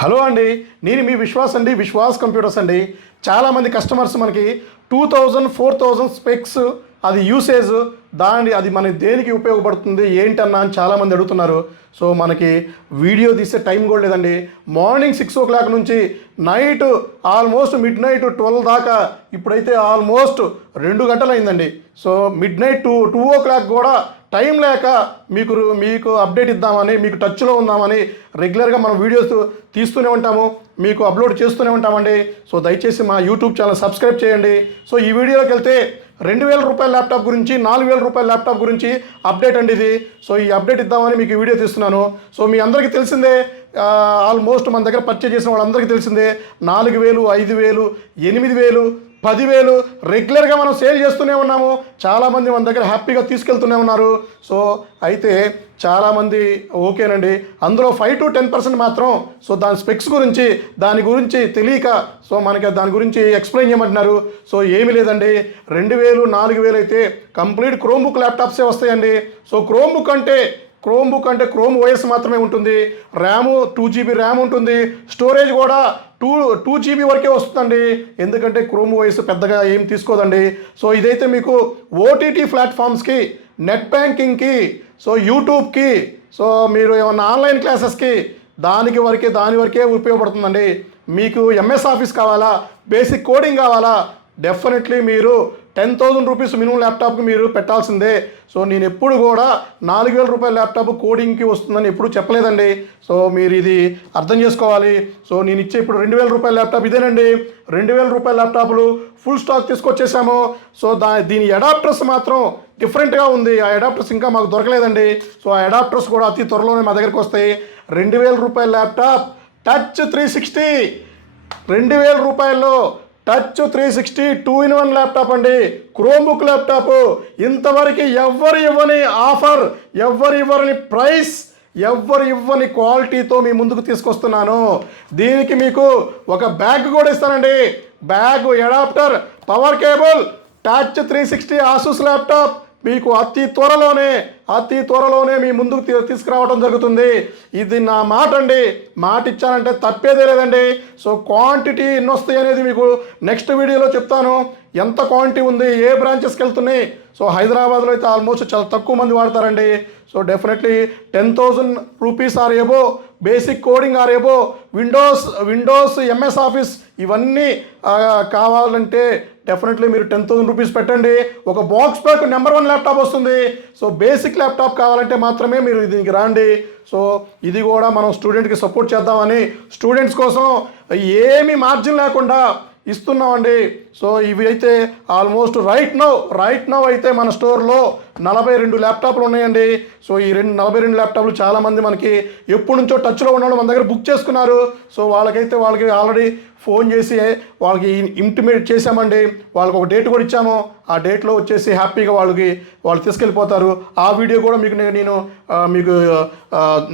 Hello అండి, నేను మీ విశ్వాస్ అండి, విశ్వాస్ కంప్యూటర్స్ అండి. చాలామంది కస్టమర్స్ మనకి 2000 4000 స్పెక్స్ అది యూసేజ్ అది మన దేనికి ఉపయోగపడుతుంది ఏంటన్నా అని చాలామంది అడుగుతున్నారు. సో మనకి వీడియో తీసే టైం కూడా లేదండి. మార్నింగ్ 6 o'clock నుంచి నైట్ ఆల్మోస్ట్ మిడ్ నైట్ 12 దాకా, ఇప్పుడైతే ఆల్మోస్ట్ 2 గంటలు అయిందండి. సో మిడ్ నైట్ 2 o'clock కూడా టైం లేక మీకు అప్డేట్ ఇద్దామని, మీకు టచ్లో ఉందామని రెగ్యులర్గా మనం వీడియోస్ తీస్తూనే ఉంటాము, మీకు అప్లోడ్ చేస్తూనే ఉంటామండి. సో దయచేసి మా యూట్యూబ్ ఛానల్ సబ్స్క్రైబ్ చేయండి. సో ఈ వీడియోలోకి వెళ్తే 2000 రూపాయల ల్యాప్టాప్ గురించి, 4000 రూపాయల ల్యాప్టాప్ గురించి అప్డేట్ అండి ఇది. సో ఈ అప్డేట్ ఇద్దామని మీకు వీడియో తీస్తున్నాను. సో మీ అందరికీ తెలిసిందే, ఆల్మోస్ట్ మన దగ్గర పర్చేజ్ చేసిన వాళ్ళందరికీ తెలిసిందే, 4000, 5000, 8000, 10,000 రెగ్యులర్గా మనం సేల్ చేస్తూనే ఉన్నాము. చాలామంది మన దగ్గర హ్యాపీగా తీసుకెళ్తూనే ఉన్నారు. సో అయితే చాలామంది ఓకేనండి, అందులో 5 to 10% మాత్రం సో దాని స్పెక్స్ గురించి, దాని గురించి తెలియక సో మనకి దాని గురించి ఎక్స్ప్లెయిన్ చేయమంటున్నారు. సో ఏమీ లేదండి, 2000, 4000 అయితే కంప్లీట్ క్రోమ్బుక్ ల్యాప్టాప్సే వస్తాయండి. సో క్రోమ్బుక్ అంటే క్రోమ్ ఓఎస్ మాత్రమే ఉంటుంది. ర్యాము 2 GB ర్యామ్ ఉంటుంది. స్టోరేజ్ కూడా 2 GB వరకే వస్తుందండి, ఎందుకంటే క్రోమ్ ఓఎస్ పెద్దగా ఏం తీసుకోదండి. సో ఇదైతే మీకు ఓటీటీ ప్లాట్ఫామ్స్కి, నెట్ బ్యాంకింగ్కి, సో యూట్యూబ్కి, సో మీరు ఏమన్నా ఆన్లైన్ క్లాసెస్కి దాని వరకే ఉపయోగపడుతుందండి. మీకు ఎంఎస్ ఆఫీస్ కావాలా, బేసిక్ కోడింగ్ కావాలా, డెఫినెట్లీ మీరు 10,000 రూపీస్ మినిమం ల్యాప్టాప్కి మీరు పెట్టాల్సిందే. సో నేను ఎప్పుడు కూడా 4000 రూపాయల ల్యాప్టాప్ కోడింగ్కి వస్తుందని ఎప్పుడు చెప్పలేదండి. సో మీరు ఇది అర్థం చేసుకోవాలి. సో నేను ఇచ్చే ఇప్పుడు 2000 రూపాయల ల్యాప్టాప్ ఇదేనండి. 2000 రూపాయల ల్యాప్టాప్లు ఫుల్ స్టాక్ తీసుకొచ్చేసాము. సో దీని అడాప్టర్స్ మాత్రం డిఫరెంట్గా ఉంది. ఆ అడాప్టర్స్ ఇంకా మాకు దొరకలేదండి. సో ఆ అడాప్టర్స్ కూడా అతి త్వరలోనే మా దగ్గరికి వస్తాయి. 2000 రూపాయల ల్యాప్టాప్ టచ్ 360, 2000 రూపాయల్లో టచ్ 360 2-in-1 ల్యాప్టాప్ అండి, క్రోమ్బుక్ ల్యాప్టాప్. ఇంతవరకు ఎవ్వరు ఇవ్వని ఆఫర్, ఎవ్వరు ఇవ్వని ప్రైస్, ఎవ్వరు ఇవ్వని క్వాలిటీతో మీ ముందుకు తీసుకొస్తున్నాను. దీనికి మీకు ఒక బ్యాగ్ కూడా ఇస్తానండి. Bag, adapter, power cable, touch 360 Asus laptop మీకు అతి త్వరలోనే మీ ముందుకు తీసుకురావడం జరుగుతుంది. ఇది నా మాట అండి, మాట ఇచ్చానంటే తప్పేదే లేదండి. సో క్వాంటిటీ ఎన్ని వస్తాయి అనేది మీకు నెక్స్ట్ వీడియోలో చెప్తాను. ఎంత క్వాంటిటీ ఉంది, ఏ బ్రాంచెస్కి వెళ్తున్నాయి. సో హైదరాబాద్లో అయితే ఆల్మోస్ట్ చాలా తక్కువ మంది వాడతారండి. So definitely 10,000 rupees or above, basic coding or above, Windows MS Office ఇవన్నీ కావాలంటే డెఫినెట్లీ మీరు 10,000 రూపీస్ పెట్టండి. ఒక బాక్స్ ప్యాక్ నెంబర్ 1 ల్యాప్టాప్ వస్తుంది. సో బేసిక్ ల్యాప్టాప్ కావాలంటే మాత్రమే మీరు దీనికి రండి. సో ఇది కూడా మనం స్టూడెంట్కి సపోర్ట్ చేద్దామని, స్టూడెంట్స్ కోసం ఏమీ మార్జిన్ లేకుండా ఇస్తున్నామండి. సో ఇవి అయితే ఆల్మోస్ట్ రైట్ నౌ అయితే మన స్టోర్లో 42 ల్యాప్టాప్లు ఉన్నాయండి. సో ఈ 42 ల్యాప్టాప్లు చాలామంది మనకి ఎప్పటి నుంచో టచ్లో ఉన్నాడు మన దగ్గర బుక్ చేసుకున్నారు. సో వాళ్ళకి ఆల్రెడీ ఫోన్ చేసి వాళ్ళకి ఇంటిమేట్ చేశామండి. వాళ్ళకి ఒక డేట్ కూడా ఇచ్చాము. ఆ డేట్లో వచ్చేసి హ్యాపీగా వాళ్ళు తీసుకెళ్ళిపోతారు. ఆ వీడియో కూడా మీకు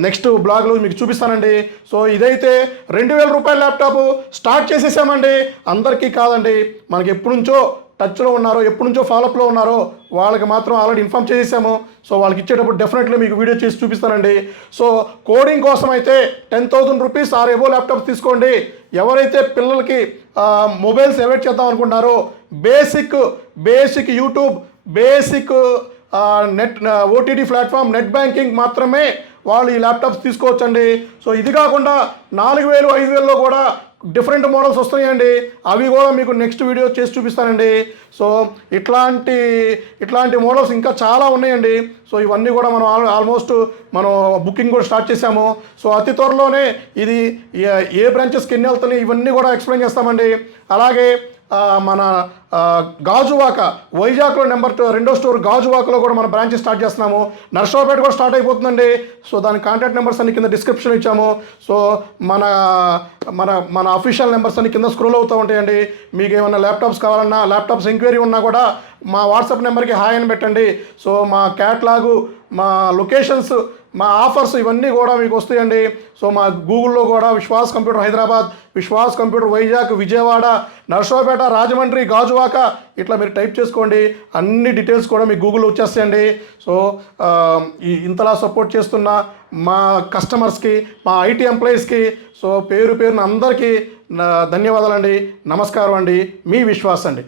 నెక్స్ట్ బ్లాగ్లో మీకు చూపిస్తానండి. సో ఇదైతే 2000 రూపాయల ల్యాప్టాప్ స్టార్ట్ చేసేసామండి. అందరికీ కాదండి, మనకి ఎప్పటి నుంచో టచ్లో ఉన్నారో, ఎప్పటి నుంచో ఫాలోఅప్లో ఉన్నారో వాళ్ళకి మాత్రం ఆల్రెడీ ఇన్ఫామ్ చేసేసాము. సో వాళ్ళకి ఇచ్చేటప్పుడు డెఫినెట్లీ మీకు వీడియో చేసి చూపిస్తానండి. సో కోడింగ్ కోసం అయితే 10,000 రూపీస్ ఆర్ ఎబో ల్యాప్టాప్స్ తీసుకోండి. ఎవరైతే పిల్లలకి మొబైల్స్ అవాయిడ్ చేద్దాం అనుకుంటున్నారో, basic YouTube, basic net OTT platform, net banking మాత్రమే వాళ్ళు ఈ ల్యాప్టాప్స్ తీసుకోవచ్చండి. సో ఇది కాకుండా 4,000, 5,000లో కూడా డిఫరెంట్ మోడల్స్ వస్తున్నాయండి. అవి కూడా మీకు నెక్స్ట్ వీడియో చేసి చూపిస్తానండి. సో ఇట్లాంటి మోడల్స్ ఇంకా చాలా ఉన్నాయండి. సో ఇవన్నీ కూడా మనం ఆల్మోస్ట్ బుకింగ్ కూడా స్టార్ట్ చేసాము. సో అతి త్వరలోనే ఇది ఏ బ్రాంచెస్కి ఎన్ని వెళ్తున్నాయి ఇవన్నీ కూడా ఎక్స్ప్లెయిన్ చేస్తామండి. అలాగే మన గాజువాక, వైజాగ్లో నెంబర్ 2వ స్టోర్ గాజువాకలో కూడా మన బ్రాంచెస్ స్టార్ట్ చేస్తున్నాము. నర్సరావుపేట కూడా స్టార్ట్ అయిపోతుందండి. సో దాని కాంటాక్ట్ నెంబర్స్ అన్ని కింద డిస్క్రిప్షన్ ఇచ్చాము. సో మన అఫీషియల్ నెంబర్స్ అన్ని కింద స్క్రోల్ అవుతూ ఉంటాయండి. మీకు ఏమైనా ల్యాప్టాప్స్ కావాలన్నా, ల్యాప్టాప్స్ ఎంక్వైరీ ఉన్నా కూడా మా వాట్సాప్ నెంబర్కి హాయ్ అని పెట్టండి. సో మా క్యాట్లాగు, మా లొకేషన్స్, మా ఆఫర్స్ ఇవన్నీ కూడా మీకు వస్తాయండి. సో మా గూగుల్లో కూడా విశ్వాస్ కంప్యూటర్ హైదరాబాద్, విశ్వాస్ కంప్యూటర్ వైజాగ్, విజయవాడ, నర్సరావుపేట, రాజమండ్రి, గాజువాక ఇట్లా మీరు టైప్ చేసుకోండి. అన్ని డీటెయిల్స్ కూడా మీకు గూగుల్లో వచ్చేస్తాయండి. సో ఇంతలా సపోర్ట్ చేస్తున్న మా కస్టమర్స్కి, మా ఐటీ ఎంప్లాయీస్కి, సో పేరున అందరికీ ధన్యవాదాలండి. నమస్కారం అండి. మీ విశ్వాస్ అండి.